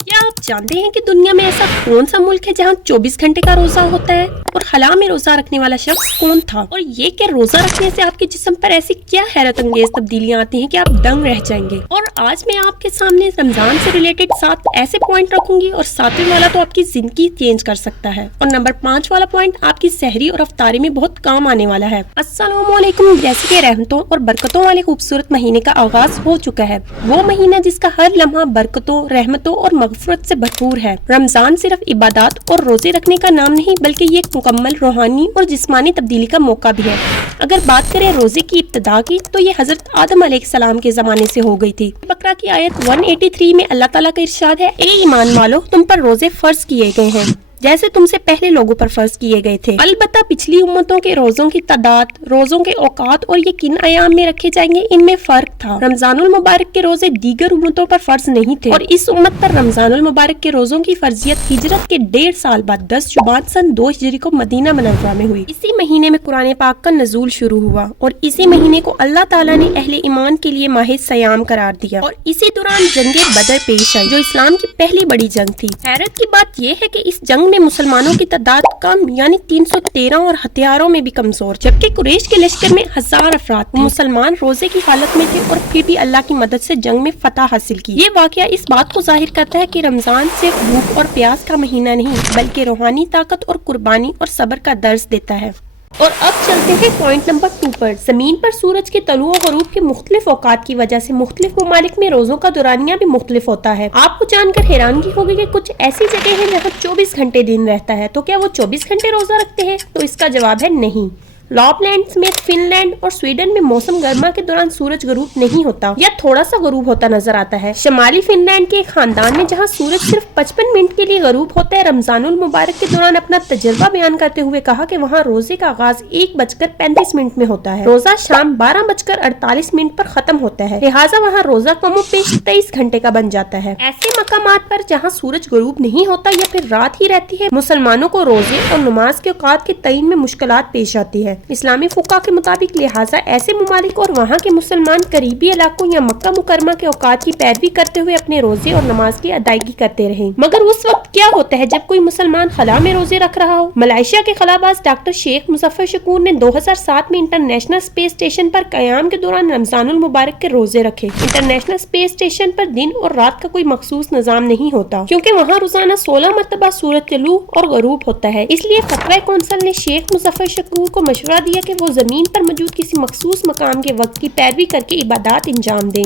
क्या आप जानते हैं कि दुनिया में ऐसा कौन सा मुल्क है जहां 24 घंटे का रोजा होता है? और हला में रोजा रखने वाला शख्स कौन था? और ये कि रोजा रखने से आपके जिस्म पर ऐसी क्या हैरत अंगेज तब्दीलियां आती हैं कि आप दंग रह जाएंगे। और आज मैं आपके सामने रमजान से रिलेटेड 7 ऐसे पॉइंट रखूंगी और 7वें वाला तो आपकी जिंदगी चेंज कर सकता है और नंबर 5 वाला पॉइंट आपकी सहरी और अफ्तारी में बहुत काम आने वाला है। अस्सलामुअलैकुम। जैसे कि रहमतों और बरकतों वाले खूबसूरत महीने का आगाज हो चुका है, वो महीना जिसका हर लम्हा बरकतों, रहमतों और मगफरत से भरपूर है। रमजान सिर्फ इबादत और रोजे रखने का नाम नहीं बल्कि ये एक मुकम्मल रूहानी और जिस्मानी तब्दीली का मौका भी है। अगर बात करें रोजे की इब्तिदा की तो ये हजरत आदम अलैहिस्सलाम के जमाने से हो गई थी। बकरा की आयत 183 में अल्लाह ताला का इरशाद है, ए ईमान वालो, तुम पर रोजे फर्ज किए गए हैं जैसे तुमसे पहले लोगों पर फर्ज किए गए थे। अलबत्ता पिछली उम्मतों के रोजों की तादाद, रोजों के औकात और ये किन अयाम में रखे जाएंगे, इनमें फर्क था। रमजानुल मुबारक के रोजे दीगर उम्मतों पर फर्ज नहीं थे और इस उम्मत पर रमजानुल मुबारक के रोजों की फर्जियत हिजरत के 1.5 साल बाद 10 शुबान सन 2 हिजरी को मदीना मुनव्वरा में हुई। इसी महीने में कुरान पाक का नजूल शुरू हुआ और इसी महीने को अल्लाह ताला ने अहले ईमान के लिए माह सयाम करार दिया और इसी दौरान जंगे बदर पेश आई जो इस्लाम की पहली बड़ी जंग थी। हैरत की बात यह है कि इस जंग में मुसलमानों की तादाद कम यानी 313 और हथियारों में भी कमजोर, जबकि कुरैश के लश्कर में 1000 अफराद थे। मुसलमान रोजे की हालत में थे और फिर भी अल्लाह की मदद से जंग में फतह हासिल की। ये वाकया इस बात को जाहिर करता है कि रमजान सिर्फ भूख और प्यास का महीना नहीं बल्कि रूहानी ताकत और कुर्बानी और सब्र का दर्स देता है। और अब चलते हैं पॉइंट नंबर 2 पर। जमीन पर सूरज के तलुओ गरूब के मुख्तलिफ औकात की वजह से मुख्तलिफ ममालिक में रोजों का दौरानिया भी मुख्तलिफ होता है। आपको जानकर हैरानगी होगी कि कुछ ऐसी जगह है जहाँ 24 घंटे दिन रहता है, तो क्या वो 24 घंटे रोजा रखते हैं? तो इसका जवाब है नहीं। लॉपलैंड में, फिनलैंड और स्वीडन में मौसम गर्मा के दौरान सूरज गरूब नहीं होता या थोड़ा सा गरूब होता नजर आता है। शमाली फिनलैंड के एक खानदान में जहां सूरज सिर्फ 55 मिनट के लिए गरूब होता है, रमजानुल मुबारक के दौरान अपना तजर्बा बयान करते हुए कहा कि वहां रोजे का आगाज 1:35 में होता है। रोजा शाम 12:48 पर खत्म होता है, लिहाजा वहाँ रोजा कमोपेश 23 घंटे का बन जाता है। ऐसे मकामात पर जहाँ सूरज गरूब नहीं होता या फिर रात ही रहती है, मुसलमानों को रोजे और नमाज के औकात के तयन में मुश्किलात पेश आती है। इस्लामी फुका के मुताबिक लिहाजा ऐसे ममालिक और वहाँ के मुसलमान करीबी इलाकों या मक्का मुकरमा के औकात की पैरवी करते हुए अपने रोजे और नमाज की अदायगी करते रहे। मगर उस वक्त क्या होता है जब कोई मुसलमान खला में रोजे रख रहा हो? मलेशिया के खलाबाज डॉक्टर शेख मुजफ्फर शकूर ने 2007 में इंटरनेशनल स्पेस स्टेशन पर कयाम के दौरान रमजानुल मुबारक के रोजे रखे। इंटरनेशनल स्पेस स्टेशन पर दिन और रात का कोई मखसूस निजाम नहीं होता क्योंकि वहाँ रोजाना 16 मरतबा सूरज तलू और गरूब होता है। इसलिए फतवा कौंसिल ने शेख मुजफ्फर शकूर को मशवरा दिया कि वो जमीन पर मौजूद किसी मखसूस मकाम के वक्त की पैरवी करके इबादत इंजाम दें।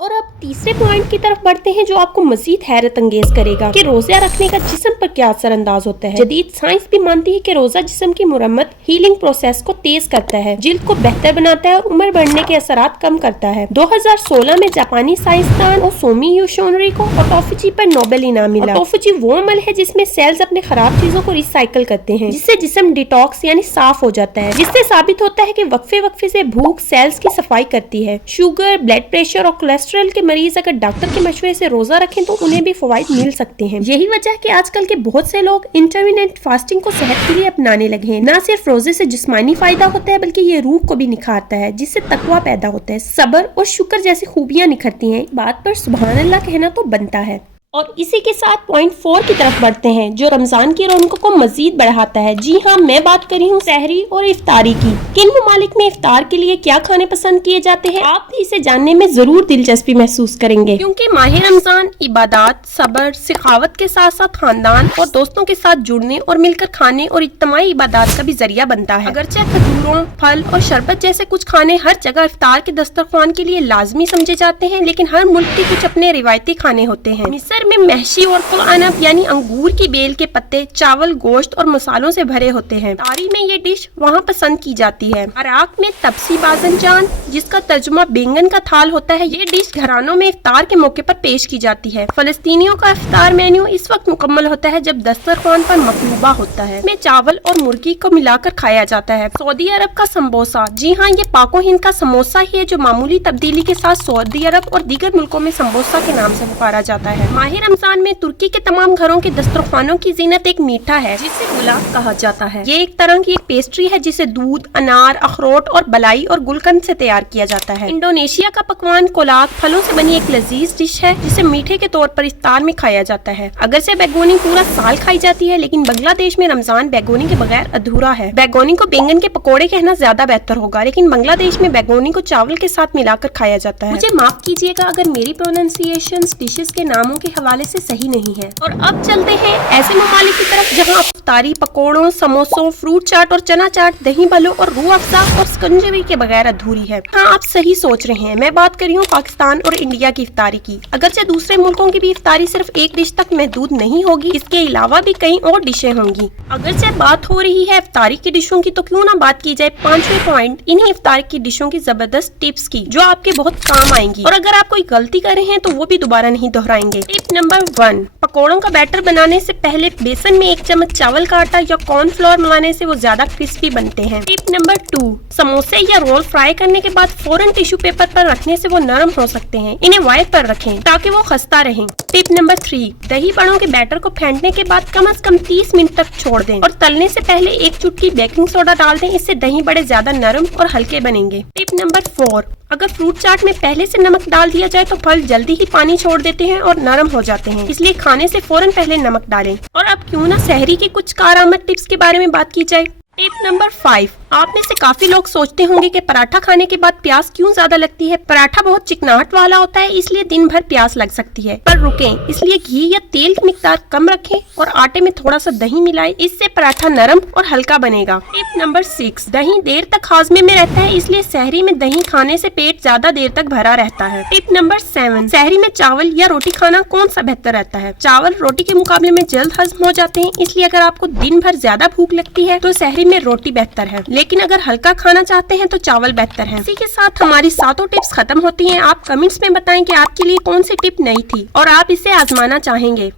और अब तीसरे पॉइंट की तरफ बढ़ते हैं जो आपको मजीद हैरत अंगेज करेगा कि रोजा रखने का जिस्म पर क्या असर अंदाज होता है। जदीद साइंस भी मानती है कि रोजा जिस्म की मुरम्मत हीलिंग प्रोसेस को तेज करता है, जिल्द को बेहतर बनाता है और उम्र बढ़ने के असरात कम करता है। 2016 में जापानी साइंसदान ओसोमी योशिनोरी को ऑटोफेजी पर नोबेल इनाम मिला। ऑटोफेजी वो अमल है जिसमें सेल्स अपने खराब चीजों को रिसाइकल करते हैं, जिससे जिस्म डिटॉक्स यानी साफ हो जाता है, जिससे साबित होता है कि वक्फे वक्फे से भूख सेल्स की सफाई करती है। शुगर, ब्लड प्रेशर और कोलेस्ट्रॉल के मरीज अगर डॉक्टर के मशवरे से रोजा रखें तो उन्हें भी फवाइद मिल सकते हैं। यही वजह है कि आजकल के बहुत से लोग इंटरमिटेंट फास्टिंग को सेहत के लिए अपनाने लगे हैं। न सिर्फ रोजे से जिस्मानी फायदा होता है बल्कि ये रूह को भी निखारता है, जिससे तकवा पैदा होता है, सब्र और शुक्र जैसी खूबियां निखरती हैं। बात पर सुभान अल्लाह कहना तो बनता है। और इसी के साथ पॉइंट 4 की तरफ बढ़ते हैं जो रमजान की रौनकों को मजीद बढ़ाता है। जी हाँ, मैं बात कर रही हूँ सहरी और इफ्तारी की। किन ममालिक में इफ्तार के लिए क्या खाने पसंद किए जाते हैं, आप इसे जानने में जरूर दिलचस्पी महसूस करेंगे क्योंकि माह रमजान इबादत, सब्र, सखावत के साथ साथ खानदान और दोस्तों के साथ जुड़ने और मिलकर खाने और इज्तिमाई इबादत का भी जरिया बनता है। अगरचे खजूरों, फल और शरबत जैसे कुछ खाने हर जगह इफ्तार के दस्तरख्वान के लिए लाजमी समझे जाते हैं, लेकिन हर मुल्क के कुछ अपने रिवायती खाने होते हैं। मिस्र में महशी और कुलअनब यानी अंगूर की बेल के पत्ते, चावल, गोश्त और मसालों से भरे होते हैं। तारी में ये डिश वहाँ पसंद की जाती है। इराक में तबसी बाजनजान जिसका तर्जुमा बैंगन का थाल होता है, ये डिश घरानों में इफ्तार के मौके पर पेश की जाती है। फलस्तीनियों का इफ्तार मेन्यू इस वक्त मुकम्मल होता है जब दस्तरख्वान पर मकलूबा होता है, में चावल और मुर्गी को मिलाकर खाया जाता है। सऊदी अरब का समोसा, जी हाँ, ये पाको हिंद का समोसा ही है जो मामूली तब्दीली के साथ सऊदी अरब और दीगर मुल्कों में समोसा के नाम से पुकारा जाता है। माह माह रमजान में तुर्की के तमाम घरों के दस्तरखानों की जीनत एक मीठा है जिसे गुलाब कहा जाता है। ये एक तरह की एक पेस्ट्री है जिसे दूध, अनार, अखरोट और बलाई और गुलकंद से तैयार किया जाता है। इंडोनेशिया का पकवान कोलाक फलों से बनी एक लजीज डिश है जिसे मीठे के तौर पर इफ्तार में खाया जाता है। अगर से बैगोनी पूरा साल खाई जाती है, लेकिन बांग्लादेश में रमजान बैगोनी के बगैर अधूरा है। बैगोनी को बैंगन के पकौड़े कहना ज्यादा बेहतर होगा, लेकिन बांग्लादेश में बैगोनी को चावल के साथ मिलाकर खाया जाता है। मुझे माफ कीजिएगा अगर मेरी प्रोनाउंसिएशन डिशेस के नामों के हवाले से सही नहीं है। और अब चलते हैं ऐसे ममालिक की तरफ जहां इफ्तारी पकोड़ों, समोसों, फ्रूट चाट और चना चाट, दही भल्लों और रूह अफ़ज़ा और स्कंजवी के बगैर अधूरी है। हाँ, आप सही सोच रहे हैं, मैं बात कर रही हूँ पाकिस्तान और इंडिया की इफ्तारी की। अगरचे दूसरे मुल्कों की भी इफ्तारी सिर्फ एक डिश तक महदूद नहीं होगी, इसके अलावा भी कई और डिशें होंगी। अगरचे बात हो रही है इफ्तारी की डिशों की, तो क्यों ना बात की जाए 5वें पॉइंट इन्हीं इफ्तारी की डिशों की जबरदस्त टिप्स की, जो आपके बहुत काम आएंगी। और अगर आप कोई गलती कर रहे हैं तो वो भी दोबारा नहीं दोहराएंगे। टिप नंबर 1, पकौड़ों का बैटर बनाने से पहले बेसन में 1 चम्मच चावल का आटा या कॉर्नफ्लोर मिलाने से वो ज्यादा क्रिस्पी बनते हैं। टिप नंबर 2, समोसे या रोल फ्राई करने के बाद फौरन टिश्यू पेपर पर रखने से वो नरम हो सकते हैं। इन्हें वाइप पर रखें ताकि वो खस्ता रहें। टिप नंबर 3, दही बड़ों के बैटर को फेंटने के बाद कम से कम 30 मिनट तक छोड़ दें और तलने से पहले 1 चुटकी बेकिंग सोडा डाल दें, इससे दही बड़े ज्यादा नरम और हल्के बनेंगे। टिप नंबर 4, अगर फ्रूट चाट में पहले से नमक डाल दिया जाए तो फल जल्दी ही पानी छोड़ देते हैं और नरम हो जाते हैं, इसलिए खाने से फौरन पहले नमक डालें। और अब क्यों ना सहरी की कुछ कारआमद टिप्स के बारे में बात की जाए। टिप नंबर 5, आप में से काफी लोग सोचते होंगे कि पराठा खाने के बाद प्यास क्यों ज्यादा लगती है। पराठा बहुत चिकनाहट वाला होता है, इसलिए दिन भर प्यास लग सकती है, पर रुकें, इसलिए घी या तेल की मिकदार कम रखें और आटे में थोड़ा सा दही मिलाएं, इससे पराठा नरम और हल्का बनेगा। टिप नंबर 6, दही देर तक हाजमे में रहता है, इसलिए सहरी में दही खाने से पेट ज्यादा देर तक भरा रहता है। टिप नंबर 7, सहरी में चावल या रोटी खाना कौन सा बेहतर रहता है। चावल रोटी के मुकाबले में जल्द हजम हो जाते हैं, इसलिए अगर आपको दिन भर ज्यादा भूख लगती है तो सहरी में रोटी बेहतर है, लेकिन अगर हल्का खाना चाहते हैं तो चावल बेहतर है। इसी के साथ हमारी 7 टिप्स खत्म होती हैं। आप कमेंट्स में बताएं कि आपके लिए कौन सी टिप नई थी और आप इसे आजमाना चाहेंगे।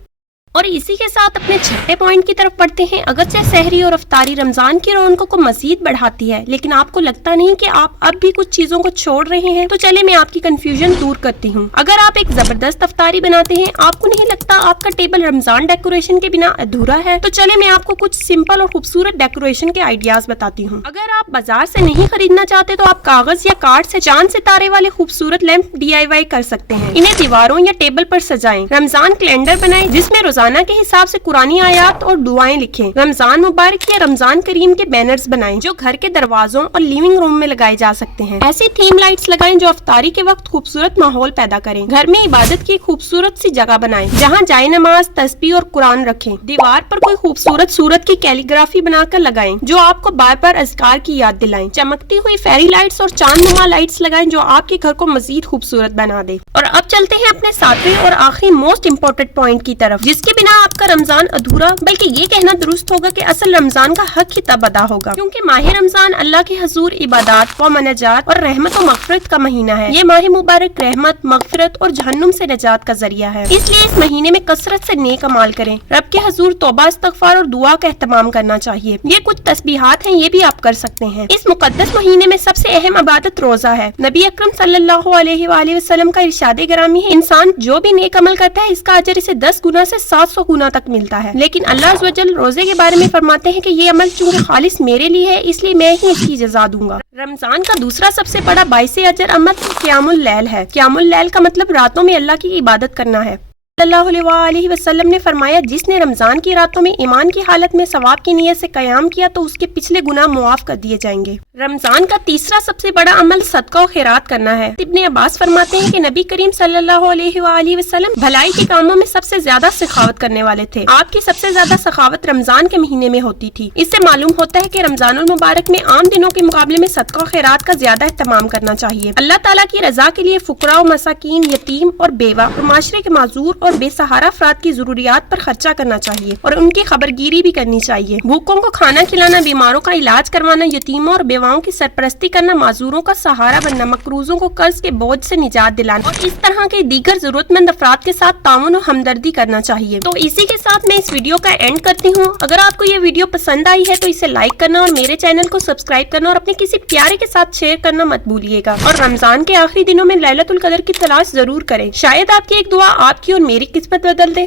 और इसी के साथ अपने 6ठे पॉइंट की तरफ बढ़ते हैं। अगरचे सहरी और अफ्तारी रमजान की रौनकों को मजीद बढ़ाती है, लेकिन आपको लगता नहीं कि आप अब भी कुछ चीजों को छोड़ रहे हैं, तो चले मैं आपकी कंफ्यूजन दूर करती हूँ। अगर आप एक जबरदस्त अफ्तारी बनाते हैं, आपको नहीं लगता आपका टेबल रमजान डेकोरेशन के बिना अधूरा है, तो चले मैं आपको कुछ सिंपल और खूबसूरत डेकोरेशन के आइडियाज बताती हूँ। अगर आप बाजार से नहीं खरीदना चाहते तो आप कागज या कार्ड से चांद सितारे वाले खूबसूरत लैंप DIY कर सकते हैं। इन्हें दीवारों या टेबल पर सजाएं। रमजान कैलेंडर बनाएं जिसमें रोजाना के हिसाब से कुरानी आयात और दुआएं लिखें। रमजान मुबारक या रमजान करीम के बैनर्स बनाएं जो घर के दरवाजों और लिविंग रूम में लगाए जा सकते हैं। ऐसी थीम लाइट्स लगाएं जो अफ्तारी के वक्त खूबसूरत माहौल पैदा करें। घर में इबादत की खूबसूरत सी जगह बनाएं जहां जाए नमाज, तस्बीह और कुरान रखें। दीवार पर कोई खूबसूरत सूरत की कैलीग्राफी बनाकर लगाएं जो आपको बार बार अज़कार की याद दिलाएं। चमकती हुई फेरी लाइट्स और चांदनुमा लाइट्स लगाएं जो आपके घर को मजीद खूबसूरत बना दे। और अब चलते हैं अपने 7वें और आखिरी मोस्ट इम्पोर्टेंट पॉइंट की तरफ, जिसके बिना आपका रमजान अधूरा, बल्कि ये कहना दुरुस्त होगा कि असल रमजान का हक ही तब अदा होगा, क्योंकि माह रमजान अल्लाह के हजूर इबादत व मनाजात और रहमत और मगफिरत का महीना है। ये माह मुबारक रहमत, मगफिरत और जहन्नुम से निजात का जरिया है, इसलिए इस महीने में कसरत से नेक अमाल करें। रब के हजूर तौबा, इस्तगफार और दुआ का एहतमाम करना चाहिए। ये कुछ तस्बीहात हैं, ये भी आप कर सकते हैं। इस मुकद्दस महीने में सबसे अहम इबादत रोजा है। नबी अकरम सल्लल्लाहु अलैहि वसल्लम का इरशाद गिरामी है, इंसान जो भी नेक अमल करता है इसका अजर इसे 10 गुना से 700 गुना तक मिलता है। लेकिन अल्लाह अज़्ज़ व जल रोजे के बारे में फरमाते हैं कि ये अमल चूंकि खालिस मेरे लिए है, इसलिए मैं ही इसकी जज़ा दूंगा। रमजान का दूसरा सबसे बड़ा बाइसे अजर अमल क़ियामुल लैल है। क़ियामुल लैल का मतलब रातों में अल्लाह की इबादत करना है। सल्लल्लाहु अलैहि वसल्लम ने फरमाया, जिसने रमजान की रातों में ईमान की हालत में सवाब की नियत से कयाम किया तो उसके पिछले गुनाह मुआफ कर दिए जाएंगे। रमजान का तीसरा सबसे बड़ा अमल सदका और खैरात करना है। इब्ने अब्बास फरमाते हैं कि नबी करीम सल्लल्लाहु अलैहि वसल्लम भलाई के कामों में सबसे ज्यादा सखावत करने वाले थे। आपकी सबसे ज्यादा सखावत रमजान के महीने में होती थी। इससे मालूम होता है कि रमजानुल मुबारक में आम दिनों के मुकाबले में सदका और खैरात का ज्यादा इस्तेमाल करना चाहिए। अल्लाह ताला की रजा के लिए फुकरा और मसाकीन, यतीम और बेवा और माशरे के माजूर और बेसहारा अफराद की जरूरियात पर खर्चा करना चाहिए और उनकी खबरगिरी भी करनी चाहिए। भूखों को खाना खिलाना, बीमारों का इलाज करवाना, यतीमों और बेवाओं की सरपरस्ती करना, माजूरों का सहारा बनना, मकरूजों को कर्ज के बोझ से निजात दिलाना और इस तरह के दीगर जरूरतमंद अफराद के साथ ताउन और हमदर्दी करना चाहिए। तो इसी के साथ मैं इस वीडियो का एंड करती हूँ। अगर आपको ये वीडियो पसंद आई है तो इसे लाइक करना और मेरे चैनल को सब्सक्राइब करना और अपने किसी प्यारे के साथ शेयर करना मत भूलिएगा। और रमजान के आखिरी दिनों में लैलतुल कदर की तलाश जरूर करें। शायद आपकी एक दुआ आपकी और मेरी मेरी किस्मत बदल दे।